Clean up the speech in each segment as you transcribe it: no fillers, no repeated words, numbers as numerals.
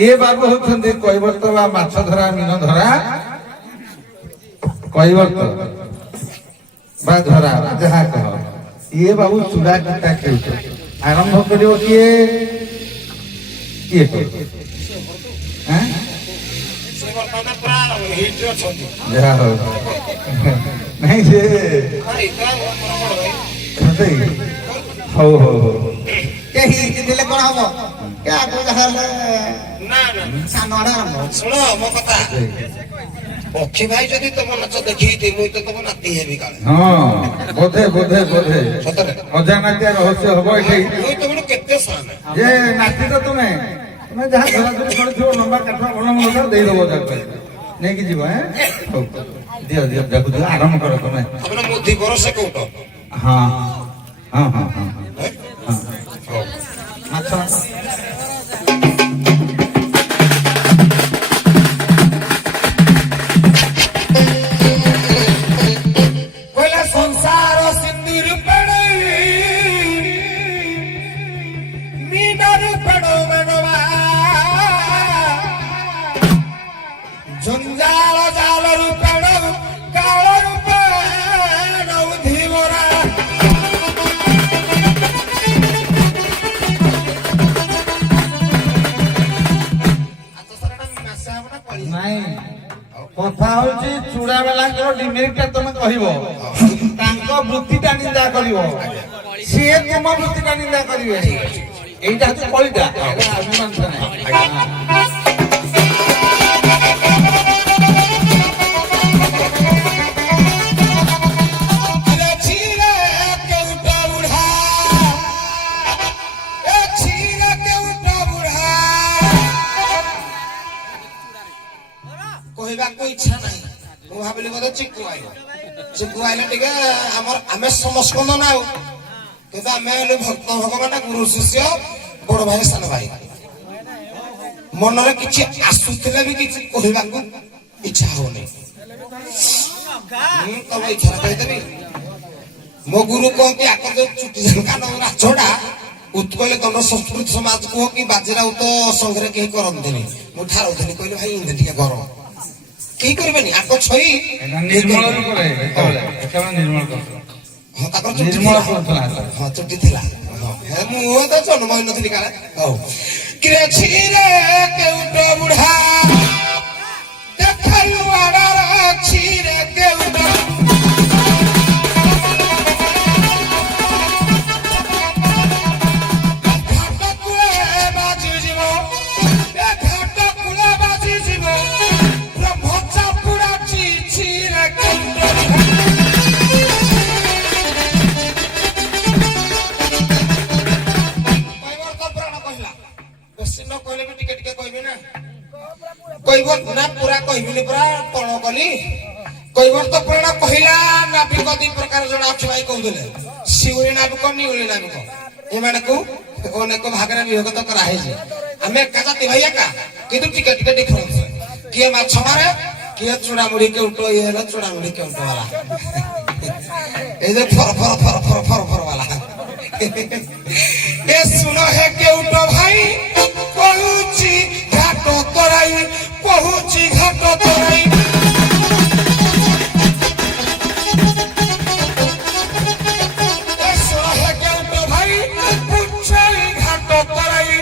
ये बाबू होते कैवर्त बा माछ धरा मीन धरा कैवर्त बा धरा जहाँ कह ये बाबू चूड़ा किता खेल आरंभ कर किए किए जहाँ हो नहीं से हो कहीं दिले कौन हम क्या कुछ हर ना ना सानोड़ा सुनो मो कथा पक्षी भाई जदि तुम नाच देखी मुई तो तुम नाती हेबी काले हाँ बोधे बोधे बोधे सतरे अजानात्या रहस्य हबो एठी मुई तो बड़ केते सान जे नाची तो तुम्हें जहाँ धरा धरी कर लंबा काठवा भल मन दे देबो जाके नहीं कि जीव हैं दियो दियो देखो दियो आराम करो तुम्हें अपना मुद्दी करो से कोटो हाँ हाँ हाँ हाँ अच्छा कोला संसार सिंदूर पड़े मीनार पड़ो मनवा जंजाल जाल रूपड़ो काल रूपड़ो धीवरा नहीं कथा होची चूड़ा बेलांकर डिमेरिटा तुम कहबो तांको वृत्तिटा निंदा करिवो से तुम वृत्तिटा निंदा करिवे एइटा हচ্ছে কলিটা এটা অভিমান নাই कहबाको इच्छा नहीं मु भाबिली बोधे चिकु आइले टिके हमर आमे समस्कंद ना किंतु आमे हेलु भक्त भगवान गुरु शिष्य बड़ भाई सान भाई मन रे किछि आसुथिले भी किछि कहबाको इच्छा होनी तो भाई खरा कहि देबी मो गुरु कहती आकर जो चुटी कान राछोडा उत्कल दंड संस्कृत समाज को कि बाजीराव तो संघरे के करंतनी मु ठारउथनी कहले भाई इंदे टिके करो की करबेनी आको छई निर्मल करे एकेबारे निर्मल कर हां ताकर निर्मल करथला हां चुटी थिला हां मु तो जन्म होई नथली काले हो किरे छिरे के उठो बुढ़ा देखलु आडार छिरे के उठो कइबो ना पूरा कहिबिली पूरा तण कली कइबो तो पुराण कहिला नाबिक दी प्रकार जण अछि भाई कहउले शिवली नाबिक निउली नाबिक ए माने को अनेक भागरे विभक्त करा है जे हमें काजाती भैया का किदु टिके टिके डिफरेंस किए माछ मारे किए चूड़ा मुड़ी के उठो ये है चूड़ा मुड़ी के उठो वाला ए जे फर फर फर फर फर फर वाला ए सुनो है के उठो भाई कहूची घाट तराई कहूची घाट तराई ए सुनो है के उठो भाई पूछाई घाट तराई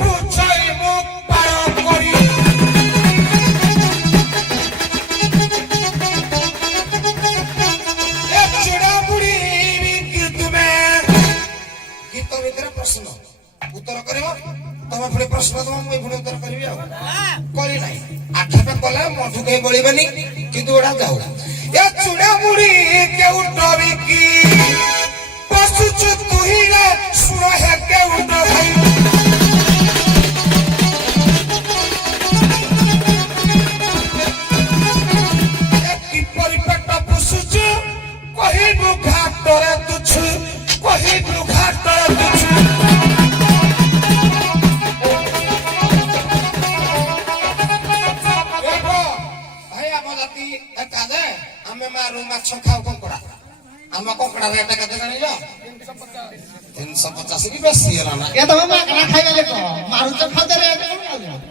पूछाई मुख पार करी ए चूड़ा मुड़ी गीत में गीत भीतर प्रश्न उत्तर करियो तमे पुणी प्रश्न तुम मुई पुणी उत्तर करिवि आ करी नाही आठटा कला मधु के बोलिबेनी किंतु ओडा जाऊ ए चूड़ा मुड़ी के उठबी की पसुच तुही रे सुनो है के उठ भाई एक की परिपेट पसुच कहिबु घाट रे तुछ कहिबु घाट रे तुछ मारू माछ खाऊ कंकड़ा आम कंकड़ा रेट केते जानिलो 350 की बेसी होला ना ये तो हम खाइबे ले को मारू तो खाते रे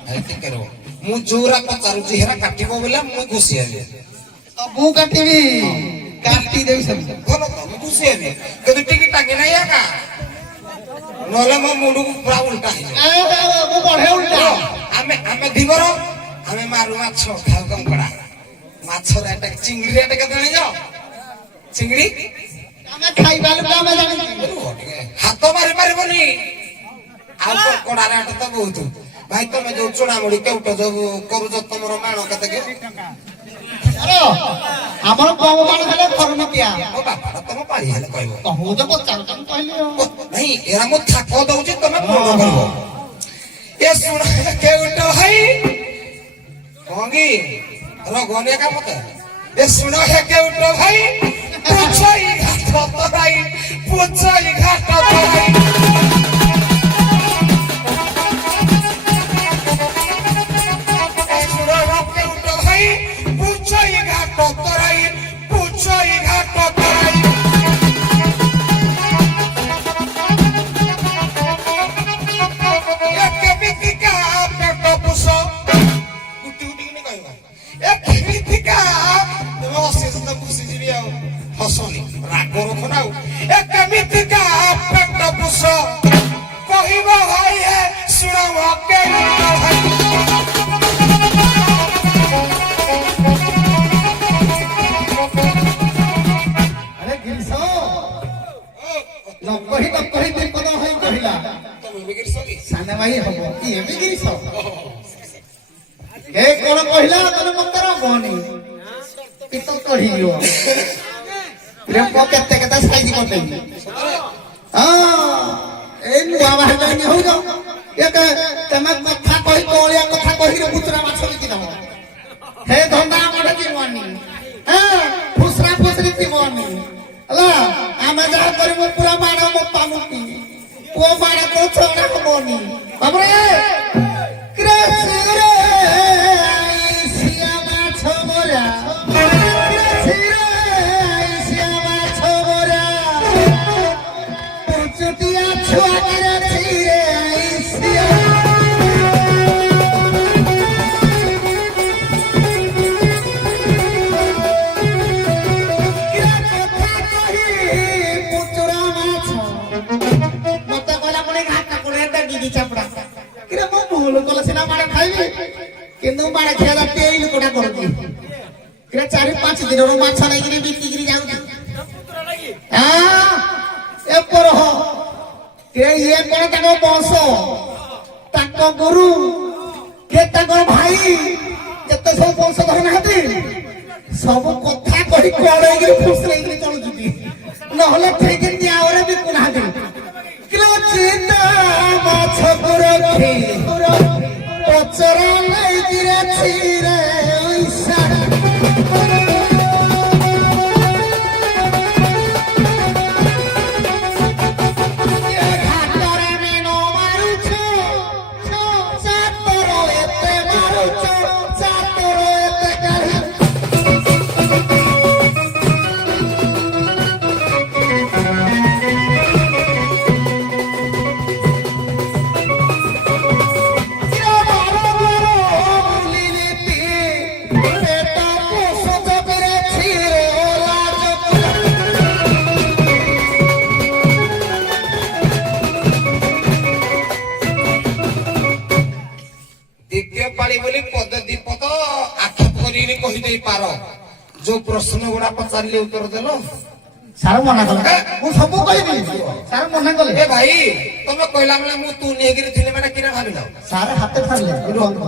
ଭାଇ ଟିକେ ରୁହ ମୁଁ ଯୋଉରା ପଚାରୁଛି ହେରା କାଟିବ ବୋଲେ ମୁଁ ଖୁସି ହେବି ମୁଁ କାଟିବି କାଟି ଦେବି ସବୁ ଭଲ ତ ମୁଁ ଖୁସି ହେବି ଯଦି ଟିକେ ଟାଙ୍ଗି ନାହିଁ ଏକା ନହେଲେ ମୋ ମୁଣ୍ଡକୁ ପୁରା ଉଲ୍ଟା ହେଇଯିବ ମୁଁ ବଢେ ଉଲ୍ଟା ଆମେ ଆମେ ଧିବର ଆମେ ମାରୁ ମାଛ ଖାଉ କଙ୍କଡା ମାଛ ରେଟ ଚିଙ୍ଗିଡି ରେଟ କେତେ ଜାଣିଛ ଚିଙ୍ଗିଡି ଆମେ ଖାଇବା ଲୋକ ଆମେ ଜାଣିଛୁ ହାତ ମାରି ପାରିବନି ଆଉ କଙ୍କଡା ରେଟ ତ ବହୁତ ଭାଇ ତମେ ଯୋଉ ଚୁଣାମୁଡି କେଉଟ ଯୋଉ କରୁଛ ତମର ମାଣ କେତେ କି ଆମର କମ ମାଣ ହେଲେ ଫର୍ମତିଆ ମୋ ବାପାଟା ତମ ପାଳି ହେଲେ କହିବ କହୁଛ ପଚାରୁଛ କହିଲି ନାଇଁ ଏରା ମୁଁ ଥାକ ଦଉଛି ତମେ ପୂରଣ କରିବ ଏ ଶୁଣ କେଉଟ ଭାଇ କଣ କି ରଗନି ଏକା ମତେ ଏ ଶୁଣ ହେ କେଉଟ ଭାଇ ପୁଛଇ ଘାଟ ତରାଇ ପୁଛଇ ଘାଟ ତରାଇ ଏ ଶୁଣ ହେ କେଉଟ ଭାଇ ପୁଛଇ ଘାଟ ତରାଇ ପୁଛଇ ଘାଟ ତରାଇ ଏ କେମିତିକା ପେଟ ପୁଷ ଗୁଟି ଗୁଟି କିନି କହିବ ଏ କେମିତିକା ତମେ ଅଶେଷ ତ ବୁଝିଯିବି ଆଉ ହସନି ରାଗ ରଖ ନା ଆଉ ଏ କେମିତିକା ପେଟ ପୁଷ କହିବ ଭାଇ ହେ ଶୁଣ କେଉଟ ଭାଇ ଆରେ ଗିରିଶ ନକହି ବିପଦ ହୋଇ କହିଲା ତମେ ବି କିରି ସାନ ଭାଇ ହବ କି ଏବେ ଗିରିଶ ଏ କଣ କହିଲା ତମେ ମତେ ରବନି ପିତ ଚଢିଯିବ ପ୍ରେମ କେତେ କେତେ ସାଇଜ କରିଦେବି ଏଇ ନୂଆ ବାହାର ଯାଇନି ହଉଛ ତମେ କଥା କହି କଳିଆ କଥା କହିକି ବୁତୁରା ମାଛ ବିକିଦବ ହେ ଧନ୍ଦା ଆମର ଯିବନି ଫୁସରା ଫୁସରି ଯିବନି ହେଲା ଆମେ ଯାହା କରିବୁ ପୁରା ମାଡ଼ ମୋପା ମୁପି ପୁଅ ମାଡ଼ କୋ ଛଡା ହବନି ବାବୁରେ କୃଷ୍ଣରେ ଆଇସିଆ ମାଛ ମରା କୃଷ୍ଣରେ ଆଇସିଆ ମାଛ ମରା ପଞ୍ଚଟିଆ ଛୁଆରେ ଛିରେ ଆଇସିଆ କିନ୍ତୁ ମାଡ଼ ଖିଆ ଏଇ ଲୋକଟା କରୁଛି ଚାରି ପାଞ୍ଚ ଦିନରୁ ମାଛ ନେଇକିରି ବିକିକିରି ଯାଉଛି ଇଏ କଣ ତାଙ୍କ ବଂଶ ତାଙ୍କ ଗୁରୁ କିଏ ତାଙ୍କ ଭାଇ ଯେତେ ସବୁ ବଂଶ ଧରି ନାହାନ୍ତି ସବୁ କଥା କହି କଳେଇକିରି ଫୁସରେଇକିରି ଚଳୁଛନ୍ତି ନହେଲେ ଠିକ ନ୍ୟାୟରେ ବିକୁନାହାନ୍ତି ମାଛକୁ ରଖି ପଚରା ନେଇକିରେ ଛିରେ ଘାଟରେ ମେନ ମାରୁଛ ଚାତର ଏତେ ମାରୁଛ ଚାତର ଏତେ କାଢି ଦ୍ୱିତୀୟ ପାଳି ବୋଲି ପଦ ଦିପଦ ଆକ୍ଷେପ କରିକି କହିଦେଇ ପାର ଯୋଉ ପ୍ରଶ୍ନ ଗୁଡା ପଚାରିଲେ ଉତ୍ତର ଦେଲ ସାର ମନା କଲେ ମୁଁ ସବୁ କହିବି ସାର ମନା କଲେ ଏ ଭାଇ ତମେ କହିଲା ବେଳେ ମୁଁ ତୁ ନେଇକିରି ଥିଲି ମାନେ କିରେ ଭାବିଲ ସାର ହାତେ ଛାଡ଼ିଲେ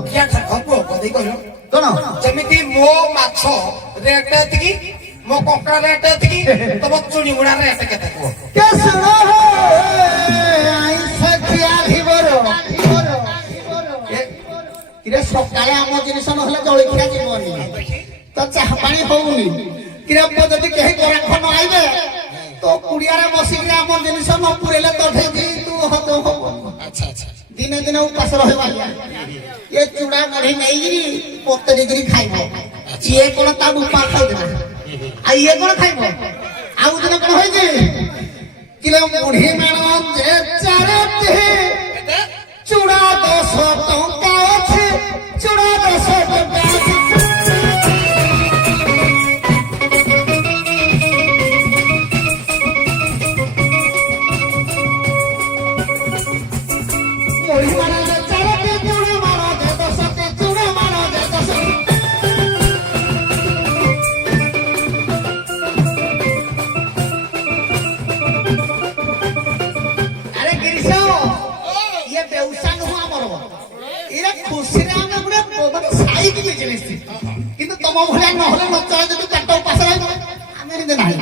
କିଆ ହବ କଦେଇ କହିଲ କଣ ଯେମିତି ମୋ ମାଛ ରେଟ୍ ଏତିକି ମୋ କଙ୍କଡା ରେଟ୍ ଏତିକି ତମ ଚୁଡ଼ି ଗୁଡା ରେଟ୍ କେତେ କୁହ ସକାଳେ ଆମ ଜିନିଷ ନହେଲେ ଜଳଖିଆ ଯିବନି ତ ଚାହା ପାଣି ହଉନି କିରେ ଯଦି କେହି ଗରାଖ ନ ଆଇବେ ତ କୁଡିଆରେ ବସିକି ଆମ ଜିନିଷ ନ ପୁରେଇଲେ ତ ତୁ ହତ ହବ ଦିନେ ଦିନେ ଉପାସ ରହିବ ଏ ଚୁଡା ମୁଢି ନେଇକିରି ପତରିକିରି ଖାଇବ ଇଏ କଣ ତା ବୁପା ଖାଉଥିଲା ଆଉ ଇଏ କଣ ଖାଇବ ଆଉ ଦିନ କଣ ହେଇଛି କିଲୋ ମୁଢି ମାଣ ଚାରଟି ଚୁଡା 10 ଟଙ୍କା ଅଛି କିରେ ଖୁସିରେ ଆମେ ଗୋଟେ ମାନେ ସାଇକି ବିଜନେସ କିନ୍ତୁ ତମ ଭଳିଆ ନହେଲେ ନଚଳ ଯଦି ପେଟ ଉପାସ ରହିବ ଆମେ ଏମିତି ନାହିଁ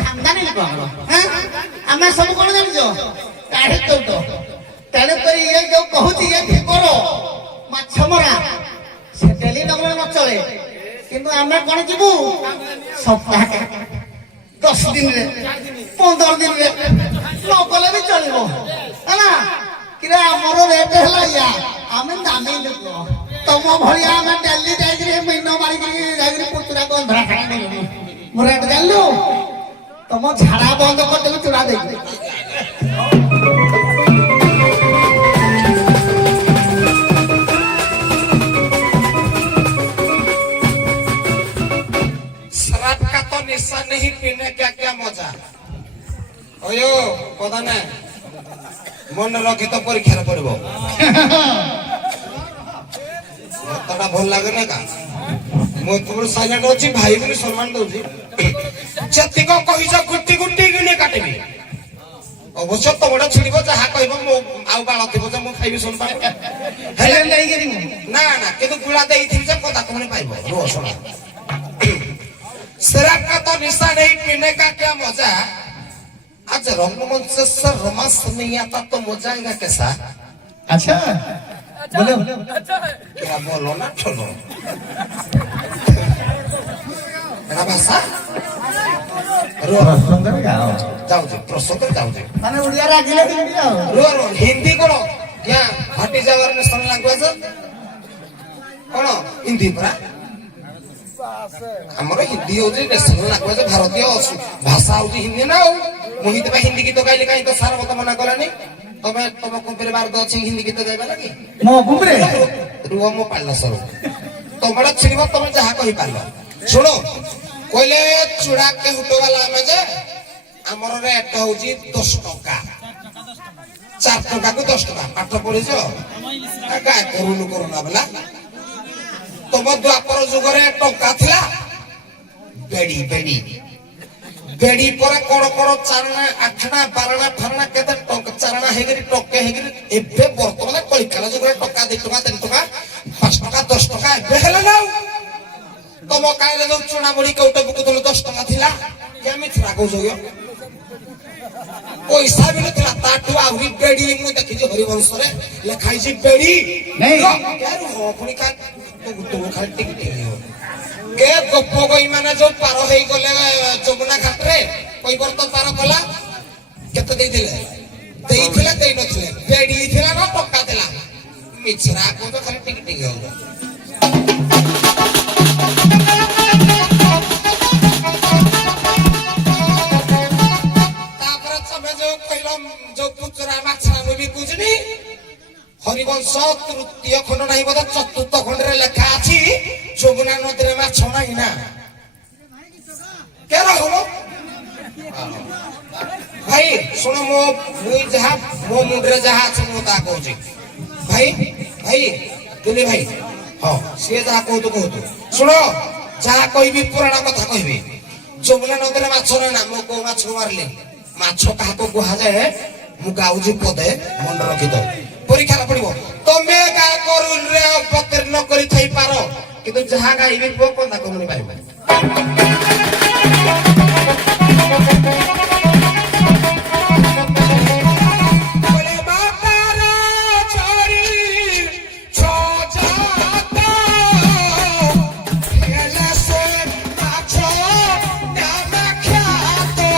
ଖାନଦାନୀ ଲୋକ ଆମର ଆମେ ସବୁ କଣ ଜାଣିଛ କାଢି ଚଉଟ ତେଣୁ କରି ଇଏ ଯୋଉ କହୁଛି ଇଏ ଠିକର ମାଛ ମରା ସେ ଡେଲି ନଗଲେ ନଚଳେ କିନ୍ତୁ ଆମେ କଣ ଯିବୁ ସପ୍ତାହ 10 ଦିନରେ 15 ଦିନରେ ନ ଗଲେ ବି ଚଳିବ ହେଲା କିରେ ଆମର ରେଟ୍ ହେଲା ଇୟା ଆମେ ଦାମୀ ଲୋକ ତମ ଭଳିଆ ଆମେ ଡେଲି ଯାଇକିରି ମିନ ମାରିକିରି ଯାଇକିରି ପୁତୁରା ଗନ୍ଧରା ଖାଇ ନେଲୁ ମୋ ରେଟ୍ ଜାଣିଲୁ ତମ ଝାଡା ବନ୍ଦ କରିଦେଲୁ ଚୁଡ଼ା ଦେଇକି शराब का तो निशा नहीं पीने का क्या मजा ओयो पता ना मन रखी तो परीक्षा पड़ब मतटा भल लगे ना का मो तुम साइलेंट अच्छी भाई भी सम्मान दउची जतिक कहिस गुटी गुटी गिने काटिबी अवश्य तमड़ा छिड़ब जहा कहब मो आउ बाळ थिबो जे मो खाइबी सुन पाए हेले नै गेरी ना ना केतु गुळा देई थिबी जे कथा तुमने पाइबो रो सुना शराब का तो निशा नहीं पीने का क्या मजा आज रंगमंच से रोमांस नहीं आता तो मजा आएगा कैसा अच्छा बोलो क्या बोलो ना छोड़ो मेरा भाषा रो ସୁନ୍ଦର ଗାଅ जाओ जी प्रसन्न जाओ जी ମାନେ ଓଡ଼ିଆ ରାଗିଲେ କେମିତି ଆଉ रो रो हिंदी करो क्या हटी जावर नेशनल लैंग्वेज कौन हिंदी परा ଆମର ହିନ୍ଦୀ ହଉଛି ନ୍ୟାସନାଲ ଲାଙ୍ଗୁଏଜ ଭାରତୀୟ ଭାଷା ହଉଛି ହିନ୍ଦୀ ନା ଆଉ ମୁଁ ହିନ୍ଦୀ ହିନ୍ଦୀ ଗୀତ ଗାଇଲି କାହିଁ ତ ସାର୍ ମତେ ମନା କଲାନି ତମେ ତମ କୁମ୍ପିରେ ବାରଦ ଅଛି ହିନ୍ଦୀ ଗୀତ ଗାଇବା ଲାଗି ମୋ କୁମ୍ପିରେ ରୁହ ମୁଁ ପାଳିଲ ସରୁ ତମର ଛିଡ଼ିବ ତମେ ଯାହା କହିପାରିଲ ଶୁଣ କହିଲେ ଚୁଡ଼ା କେହୁଟ ବାଲା ଆମେ ଯେ ଆମର ରେଟ୍ ହଉଛି 10 ଟଙ୍କା 4 ଟଙ୍କାକୁ 10 ଟଙ୍କା ପାଠ ପଢିଛ ଗାଏ କରୁନା ବେଲା तुम द्वापर जुगरे टंका थिला बेड़ी बेड़ी बेड़ी पर कोड़ कोड़ चारणा आठना बारणा फरणा केते टंका चारणा हेगरी टके हेगरी एबे वर्तमान कलिकाला जुगरे टंका 2 टंका 3 टंका 5 टंका 10 टंका एबे हेला ना तुम काइले जो चुना बड़ी कौटे बुकुतलो 10 टंका थिला केमी थिला को जोयो पैसा भी नथिला ताटू आउरी बेड़ी मु देखि जे हरिवंश रे लिखाई जी बेड़ी नहीं यार हो पुनी का तो खाली टिक टिक हो के गप गई माने जो पार होई गले जमुना घाट रे कोई बर तो पार कला केते देई थिले देई नथिले बेड़ी थिला ना टक्का थिला मिछरा को तो खाली टिक टिक हो तापर समय जो कहलो जो पुचरा माछरा भी कुजनी हरिवंश तृतीय खंड नहीं बोध चतुर्थ खंड रे लेखा अछि जमुना नदी रे माछ नाही ना केरा होलो भाई सुनो मो मुई जहा मो मुंडरे जहा अछि मो ता कहूची भाई भाई दुली भाई हां से जहा कहू तो सुनो जहा कहबी पुराना कथा कहबी जमुना नदी रे माछ ना मो को माछ मारले माछ काहा को गुहा जाए मु गाउजी पदे मन रखि दो परीक्षा पड़ब तमे गाय करुल रे अवतीर्ण करि थई पारो किंतु जहा गाइबे पो कोना कमनि पाइबो बोले बाबा रे छोरी छो जाता खेले से माछो नाम ख्यातो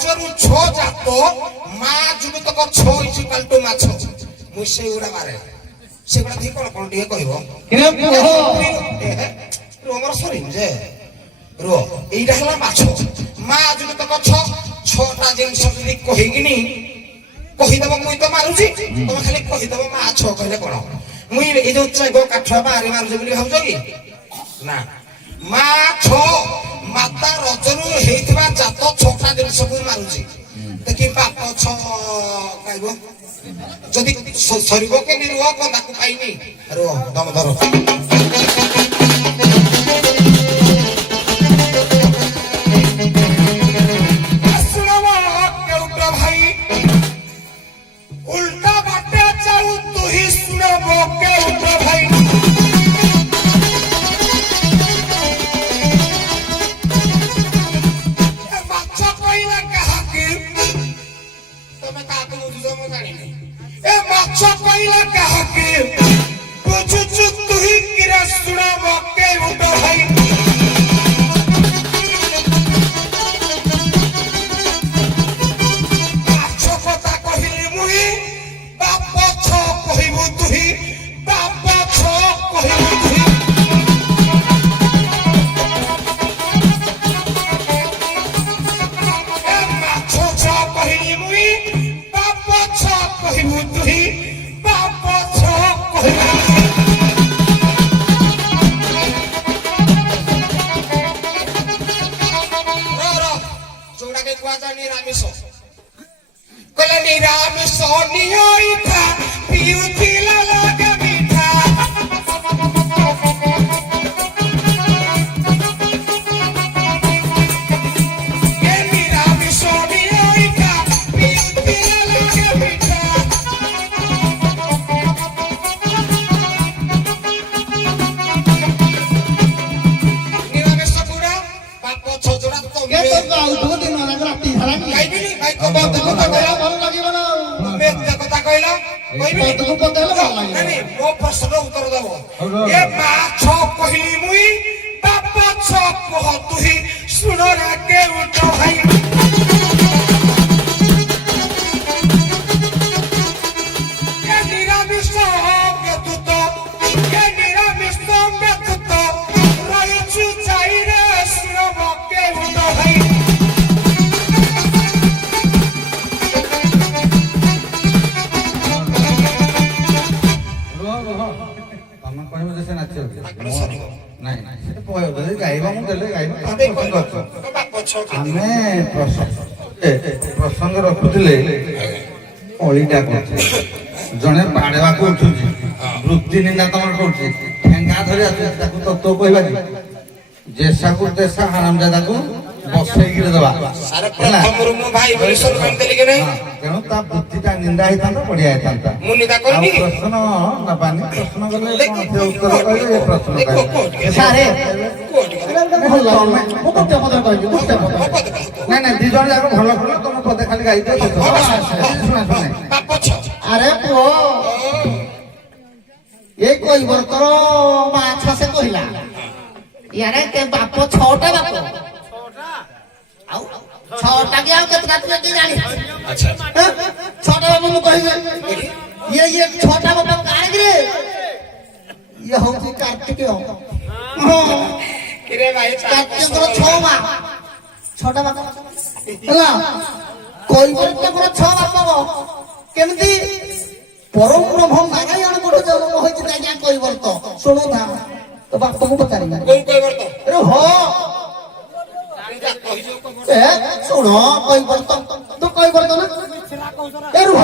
ପାଞ୍ଚରୁ ଛଅ ଜାତ ମା ଯୁବତକ ଛଅ ଇଞ୍ଚ କାଲଟୁ ମାଛ ମୁଁ ସେଇଗୁଡା ମାରେ ସେଗୁଡା ଠିକ କଣ କଣ ଟିକେ କହିବ ଆମର ସରିନି ଯେ ରୁହ ଏଇଟା ହେଲା ମାଛ ମା ଯୁବତକ ଛଅଟା ଜିନିଷ ଯଦି କହିକିନି କହିଦବ ମୁଇଁ ତ ମାରୁଛି ତମେ ଖାଲି କହିଦବ ମାଛ କହିଲେ କଣ ମୁଇଁ ଏଇ ଯୋଉ କାଠ ବାହାରେ ମାରୁଛି ବୋଲି ଭାବୁଛ କି ନା ମାଛ ମାତା ରଜରୁ ହେଇଥିବା ଜାତ ଛଅଟା ଜିନିଷକୁ ମାରୁଛି ଦେଖି ବାପ ଖାଇବ ଯଦି ସରିବ କେମିତି ରୁହ କଣ ତାକୁ ପାଇନି ରୁହ ଦମ ଧର ଭାଇ উল্টা বাটে যাও তুই শুনব কেউট ভাই মাছ কইলা কাহাকে তুমি কাকে বুঝুছ মু জানিনি এ মাছ কইলা কাহাকে বুঝুছু তুই কিরা শুনব কেউট ভাই নিরামিষ কইলা নিরামিষ নিয়ইঠা পিউথিলা লাগে মিঠা এ নিরামিষ নিয়ইঠা পিউথিলা লাগে মিঠা নিরামিষ গুড়া বাপ ছজোড়া তো কে তো আউথ দিন না রাতি ধারা খাইবিনি ভাই কবা দেখো ভাল লাগিব না তুমি একটা কথা কইলা কইবিনি কতক্ষণ পড়লে ভাল লাগিব নানি মো প্রশ্ন উত্তর দেব এ মাছ কহিলি মুই বাপ ছ কহ তুই শুনো না কে উঠো ভাই এ নিরামিষ ব্যতীত এ নিরামিষ ব্যতীত রইছু চাইরে শুনব কে উঠো ভাই ତମେ କହିବ ଯେ ସେ ନାଚ ନାଇଁ ସେଟା କହିବ ଯଦି ଗାଇବା ମୁଁ ଦେଲେ ଗାଇବା ଆମେ ପ୍ରସଙ୍ଗ ରଖୁଥିଲେ ଅଳିଟା କରୁଥିଲେ ଜଣେ ବାଡେବାକୁ ଉଠୁଛି ବୃତ୍ତି ନିନ୍ଦା ତମର କରୁଛି ଠେଙ୍ଗା ଧରି ଆସୁଛି ତାକୁ ତତ୍ତ୍ୱ କହିବା କି ଜେସାକୁ ତେସା ହାରାମଜାଦାକୁ ବସେଇକିରି ଦେବା ସାରେ ପ୍ରଥମରୁ ମୁଁ ଭାଇ ବୋଲି ସମ୍ମାନ ଦେଲି କି ନାହିଁ ତେଣୁ ତା ବୃତ୍ତିଟା ନିନ୍ଦା ହେଇଥାନ୍ତା ବଢିଆ ହେଇଥାନ୍ତା ମୁଁ ନିନ୍ଦା ଆଉ କରିନି ପ୍ରଶ୍ନ ନବାନି ପ୍ରଶ୍ନ କଲେ କଣ ସେ ଉତ୍ତର କହିବେ ଏ ପ୍ରଶ୍ନ କହିବେ ସାରେ କୋଉଠି ଭଲ ଲାଗିଲା ମୁଁ ଗୋଟେ ପଦ କହିବି ଗୋଟେ ପଦ ନାଇଁ ନାଇଁ ଦି ଜଣ ଯାକ ଭଲ ଭଲ ତମ ପଦେ ଖାଲି ଗାଇଦିଅ ଶୁଣା ଶୁଣା ବାପ ଛ ଆରେ ପୁଅ ଏ କହିବର ତୋର ମାଛ ସେ କହିଲା ইয়ারে কে বাপ ছটা বাপ ଆଉ ଛଅଟା କି ଆଉ କେତେଟା ତୁ ଏଠି ଜାଣି ଆଚ୍ଛା ଛଅଟା ବାପ ମୁଁ କହିବି ଇଏ ଛଅଟା ବାପ କାଳେ କିରେ ଇଏ ହଉଛି କାର୍ତ୍ତିକ କିରେ ଭାଇ କାର୍ତ୍ତିକଙ୍କର ଛଅ ମା ଛଅଟା ବାପ ହେଲା କୈବର୍ତ୍ତଙ୍କର ଛଅ ବାପ କେମିତି ପରମ ବ୍ରହ୍ମ ନାରାୟଣ ଗୋଟେ ଜନ୍ମ ହୋଇଛି ଆଜ୍ଞା କୈବର୍ତ୍ତ ଶୁଣୁ ଥା ତ ବାପକୁ ପଚାରିବା କୋଉ କହିବର୍ତ ଆରେ ହଁ ଏ ଶୁଣ କୈବର୍ତ୍ତ ତୁ କୈବର୍ତ୍ତ ନା ଏ ରୁହ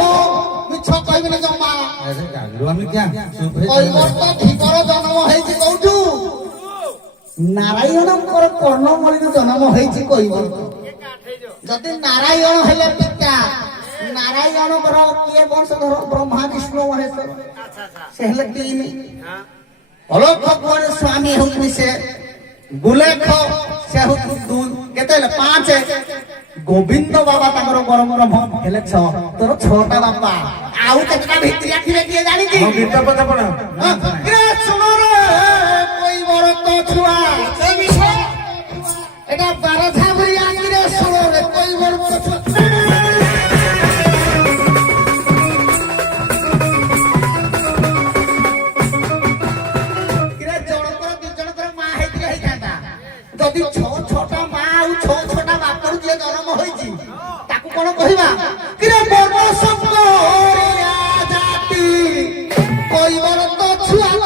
ମିଛ କହିବିନି ଜମା अरे गालू আমি क्या चुप है କୈବର୍ତ୍ତ ଠିକର ଜନ୍ମ ହେଇଛି କୋଉଠୁ ନାରାୟଣଙ୍କର କର୍ଣ୍ଣମୂଳିରୁ ଜନ୍ମ ହେଇଛି କୈବର୍ତ୍ତ ଯଦି ନାରାୟଣ ହେଲେ ପିତା ନାରାୟଣଙ୍କର କିଏ ବଂଶଧର ବ୍ରହ୍ମା ବିଷ୍ଣୁ ମହେଶ୍ୱର ସେ ହେଲେ ତିନି ଅଲୋକ କୁଆଡେ ସ୍ୱାମୀ ହଉଛନ୍ତି ସେ ଗୁଲେଖ ସେ ହଉଛନ୍ତି ଦୁଇ କେତେ ହେଲେ ପାଞ୍ଚ ଗୋବିନ୍ଦ ବାବା ତାଙ୍କର ପରମ ବ୍ରହ୍ମ ହେଲେ ଛଅ ତୋର ଛଅଟା ବାପା ଆଉ କେତେଟା ଭିତରିଆ ଥିବେ କିଏ ଜାଣିଛି हम गीता पता पड़ा ଶୁଣରେ କୈବର୍ତ୍ତ ଛୁଆ এটা 12 ধাবরি আঙ্গিরে শুনরে কৈবর্ত্ত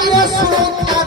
ଚିର ସୁରକ୍ଷା